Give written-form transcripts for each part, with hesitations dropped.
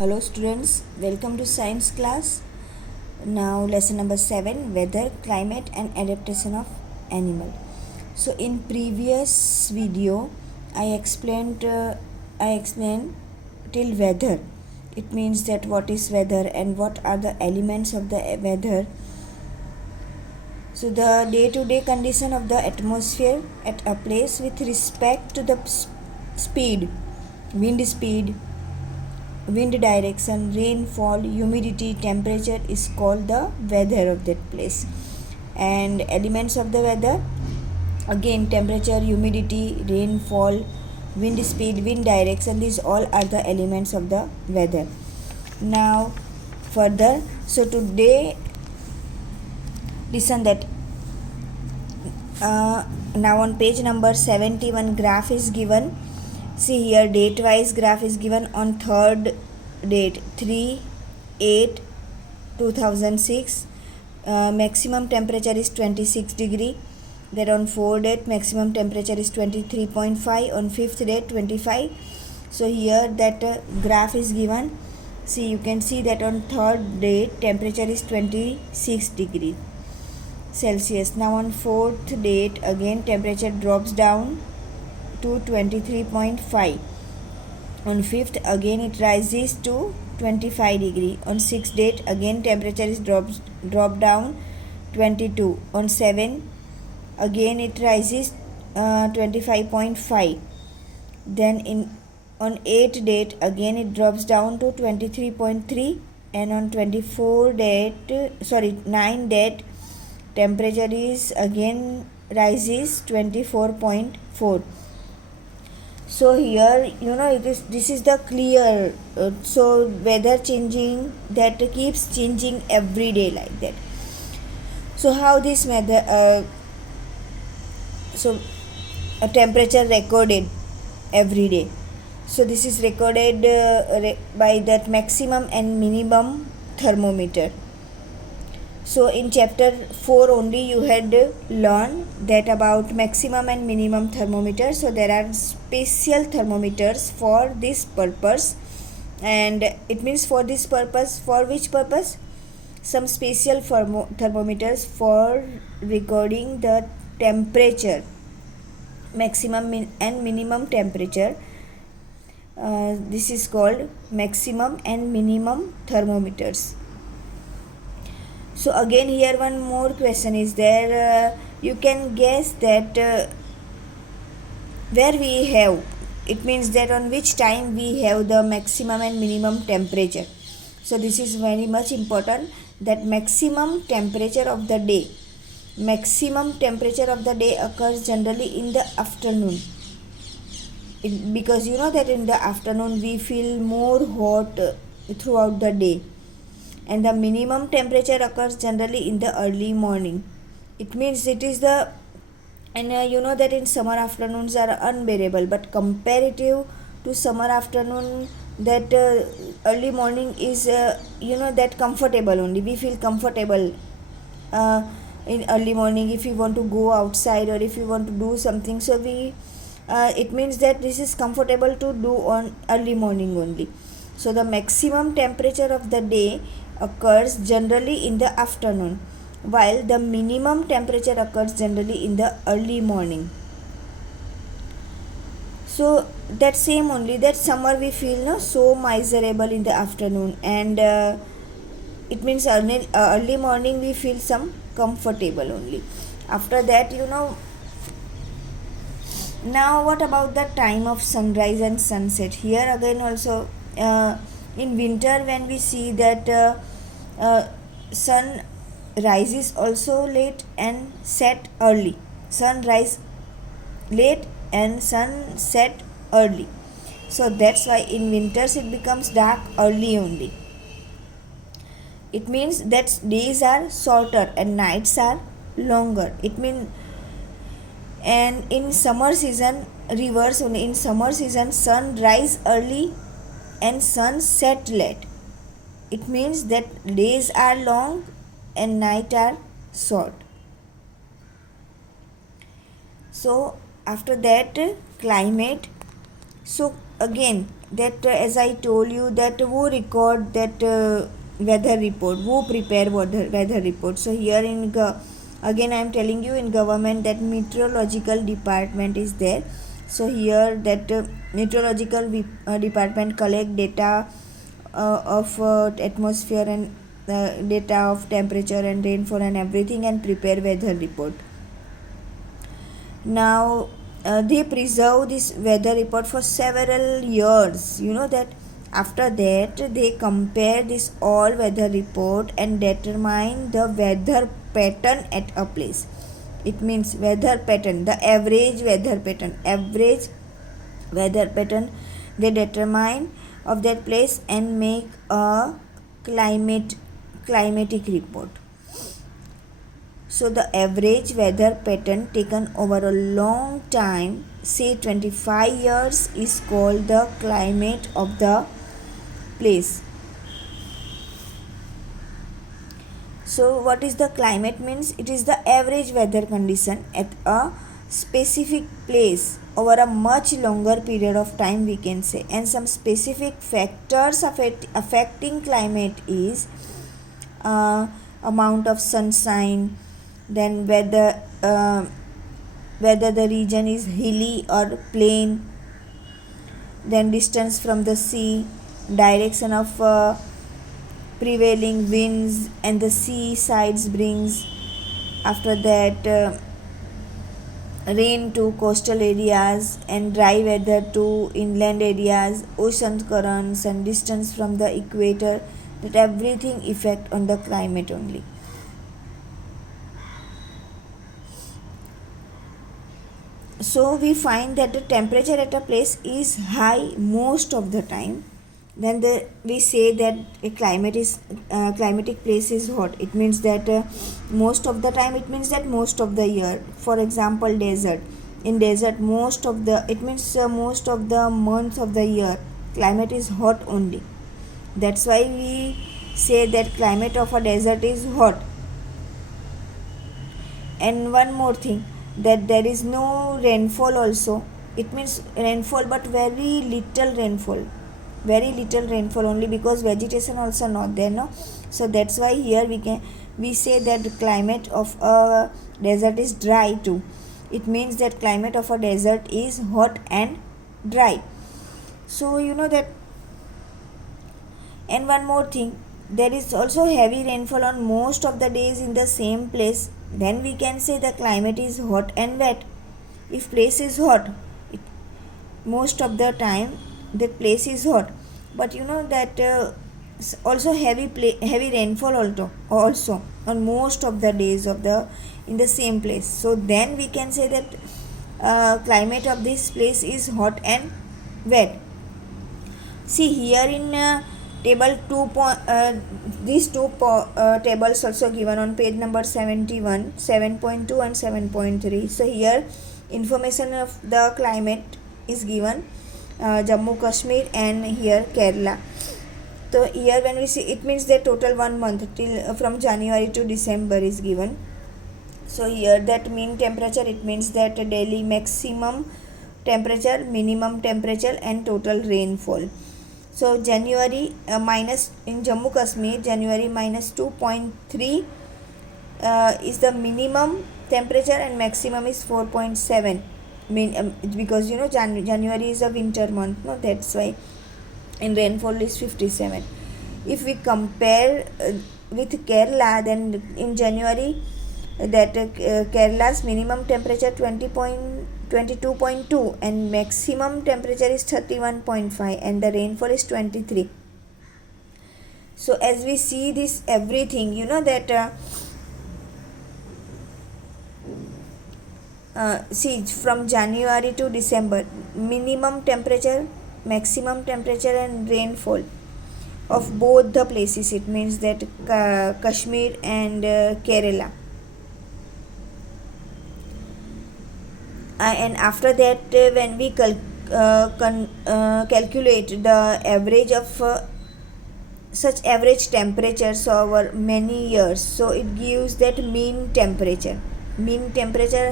Hello students, welcome to science class. Now lesson number 7, weather, climate and adaptation of animal. So in previous video I explained till weather. It means that what is weather and what are the elements of the weather. So the day-to-day condition of the atmosphere at a place with respect to the speed, wind direction, rainfall, humidity, temperature is called the weather of that place. And elements of the weather, again temperature, humidity, rainfall, wind speed, wind direction, these all are the elements of the weather. Now further, so today listen that now on page number 71 graph is given. See here, date wise graph is given on third date 3/8/2006. Maximum temperature is 26 degree. Then on 4th date maximum temperature is 23.5. On 5th date 25. So here that graph is given. See, you can see that on third date temperature is 26 degree Celsius. Now on 4th date again temperature drops down to 23.5. On 5th again it rises to 25 degree. On 6th date again temperature is drop down 22. On 7 again it rises 25.5. Then on 8th date again it drops down to 23.3. And on 9th date temperature is again rises 24.4. So here this is the clear so weather changing, that keeps changing every day like that. So how this weather a temperature recorded every day. So this is recorded by that maximum and minimum thermometer. So in chapter 4 only you had learned that about maximum and minimum thermometer. So there are special thermometers for this purpose, and it means for this purpose, for which purpose? Some special thermometers for recording the temperature, maximum and minimum temperature. This is called maximum and minimum thermometers. So again here one more question is there. You can guess that where we have, it means that on which time we have the maximum and minimum temperature. So this is very much important, that maximum temperature of the day. Maximum temperature of the day occurs generally in the afternoon. Because you know that in the afternoon we feel more hot throughout the day. And the minimum temperature occurs generally in the early morning. It means it is the, and you know that in summer afternoons are unbearable, but comparative to summer afternoon, that early morning is that comfortable only. We feel comfortable in early morning if you want to go outside or if you want to do something. So it means that this is comfortable to do on early morning only. So the maximum temperature of the day occurs generally in the afternoon, while the minimum temperature occurs generally in the early morning. So that same only, that summer we feel so miserable in the afternoon, and it means early morning we feel some comfortable only. After that, now what about the time of sunrise and sunset? Here again also in winter when we see that sun rises also late and set early. Sun rise late and sun set early. So that's why in winters it becomes dark early only. It means that days are shorter and nights are longer. It means, and in summer season reverse only. In summer season sun rise early and sun set late. It means that days are long and night are short. So after that, climate. So again that as I told you that who record that weather report, who prepare weather report. So here again I am telling you, in government that meteorological department is there. So here that meteorological department collect data of atmosphere and data of temperature and rainfall and everything, and prepare weather report. Now they preserve this weather report for several years. You know that after that they compare this all weather report and determine the weather pattern at a place. It means weather pattern, the average weather pattern they determine of that place and make a climatic report. So the average weather pattern taken over a long time, say 25 years, is called the climate of the place. So what is the climate means? It is the average weather condition at a specific place over a much longer period of time, we can say. And some specific factors affecting climate is amount of sunshine, then whether the region is hilly or plain, then distance from the sea, direction of prevailing winds and the sea sides brings. After that rain to coastal areas and dry weather to inland areas, ocean currents and distance from the equator, that everything effect on the climate only. So we find that the temperature at a place is high most of the time. Then we say that a climatic place is hot. It means that most of the time, it means that most of the year. For example, desert. In desert, most of the months of the year, climate is hot only. That's why we say that climate of a desert is hot. And one more thing, that there is no rainfall also. It means rainfall, but very little rainfall only, because vegetation also not there, no. So that's why here we say that the climate of a desert is dry too. It means that climate of a desert is hot and dry. So you know that. And one more thing, there is also heavy rainfall on most of the days in the same place. Then we can say the climate is hot and wet. If place is hot, most of the time that place is hot, but you know that also heavy rainfall also on most of the days in the same place. So then we can say that climate of this place is hot and wet. See here in table 2 these two tables also given on page number 71, 7.2 and 7.3. So here information of the climate is given, Jammu Kashmir and here Kerala. So here when we see, it means that total 1 month till from January to December is given. So here that mean temperature, it means that daily maximum temperature, minimum temperature and total rainfall. So January minus in Jammu Kashmir, January minus 2.3 is the minimum temperature and maximum is 4.7. Because you know January is a winter month, no, that's why. And rainfall is 57. If we compare with Kerala, then in January that Kerala's minimum temperature 22.2 and maximum temperature is 31.5 and the rainfall is 23. So as we see this everything, you know that see from January to December, minimum temperature, maximum temperature and rainfall of both the places, it means that Kashmir and Kerala. And after that when we calculate the average of such average temperatures over many years, so it gives that mean temperature.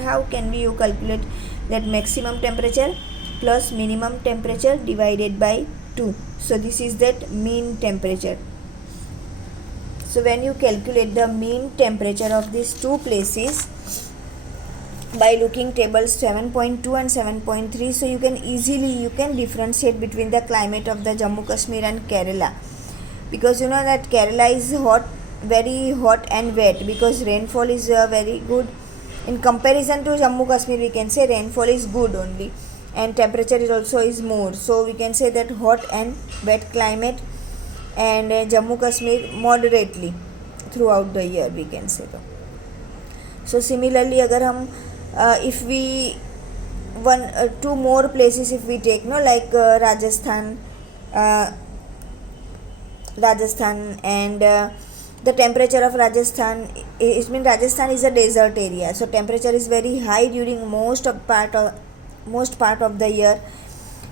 How can we calculate that maximum temperature? plus minimum temperature divided by 2. So this is that mean temperature. So when you calculate the mean temperature of these two places by looking tables 7.2 and 7.3, so you can differentiate between the climate of the Jammu Kashmir and Kerala, because you know that Kerala is hot, very hot and wet, because rainfall is very good in comparison to Jammu Kashmir. We can say rainfall is good only, and temperature is also is more, so we can say that hot and wet climate, and Jammu Kashmir moderately throughout the year, we can say that. So similarly, agar hum if we two more places if we take, no, like Rajasthan and the temperature of Rajasthan, it means Rajasthan is a desert area, so temperature is very high during most part of the year,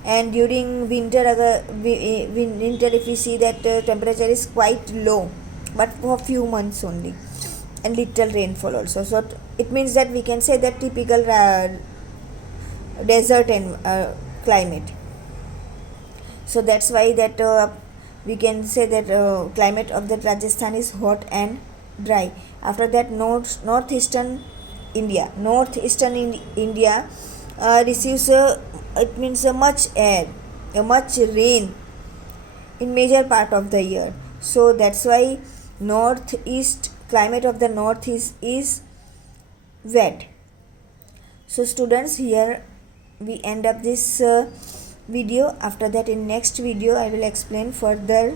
and during winter if we see that temperature is quite low, but for few months only, and little rainfall also. So it means that we can say that typical desert and climate. So that's why that we can say that climate of that Rajasthan is hot and dry. After that, northeastern India receives it means much air, much rain in major part of the year. So that's why northeast climate of the northeast is wet. So students, here we end up this video. After that, in next video I will explain further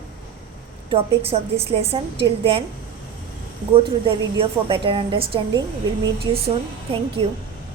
topics of this lesson. Till then, go through the video for better understanding. We'll meet you soon. Thank you.